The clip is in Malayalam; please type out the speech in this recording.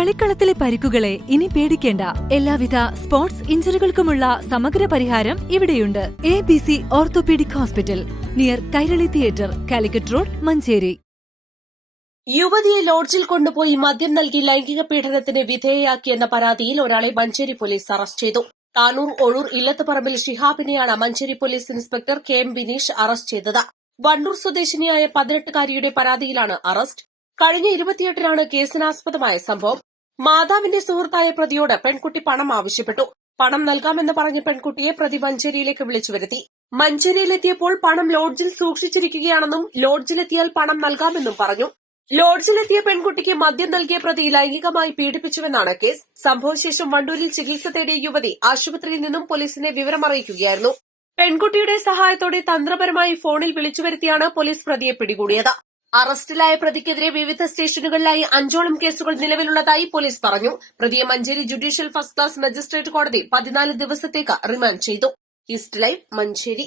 കളിക്കളത്തിലെ പരിക്കുകളെ ഇനി പേടിക്കേണ്ട. എല്ലാവിധ സ്പോർട്സ് ഇഞ്ചുറികൾക്കുമുള്ള സമഗ്ര പരിഹാരം ഇവിടെയുണ്ട്. ABC orthopaedic hospital, near Kairali theatre, Calicut road, Manjeri. യുവതിയെ ലോഡ്ജിൽ കൊണ്ടുപോയി മദ്യം നൽകി ലൈംഗിക പീഡനത്തിന് വിധേയയാക്കിയെന്ന പരാതിയിൽ ഒരാളെ മഞ്ചേരി പോലീസ് അറസ്റ്റ് ചെയ്തു. താനൂർ ഒഴൂർ ഇല്ലത്തുപറമ്പിൽ ഷിഹാബിനെയാണ് Manjeri police inspector KM Bineesh arrest ചെയ്തത്. വണ്ടൂർ സ്വദേശിനിയായ 18-കാരിയുടെ പരാതിയിലാണ് അറസ്റ്റ്. കഴിഞ്ഞ 28-നാണ് കേസിനാസ്പദമായ സംഭവം. മാതാവിന്റെ സുഹൃത്തായ പ്രതിയോട് പെൺകുട്ടി പണം ആവശ്യപ്പെട്ടു. പണം നൽകാമെന്ന് പറഞ്ഞ പെൺകുട്ടിയെ പ്രതി മഞ്ചേരിയിലേക്ക് വിളിച്ചു വരുത്തി. മഞ്ചേരിയിലെത്തിയപ്പോൾ പണം ലോഡ്ജിൽ സൂക്ഷിച്ചിരിക്കുകയാണെന്നും ലോഡ്ജിലെത്തിയാൽ പണം നൽകാമെന്നും പറഞ്ഞു. ലോഡ്ജിലെത്തിയ പെൺകുട്ടിക്ക് മദ്യം നൽകിയ പ്രതി ലൈംഗികമായി പീഡിപ്പിച്ചുവെന്നാണ് കേസ്. സംഭവശേഷം വണ്ടൂരിൽ ചികിത്സ തേടിയ യുവതി ആശുപത്രിയിൽ നിന്നും പോലീസിനെ വിവരമറിയിക്കുകയായിരുന്നു. പെൺകുട്ടിയുടെ സഹായത്തോടെ തന്ത്രപരമായി ഫോണിൽ വിളിച്ചുവരുത്തിയാണ് പോലീസ് പ്രതിയെ പിടികൂടിയത്. അറസ്റ്റിലായ പ്രതിക്കെതിരെ വിവിധ സ്റ്റേഷനുകളിലായി 5ഓളം കേസുകൾ നിലവിലുള്ളതായി പോലീസ് പറഞ്ഞു. പ്രതിയെ Manjeri judicial first class magistrate കോടതി 14 ദിവസത്തേക്ക് റിമാൻഡ് ചെയ്തു. East live, Manjeri.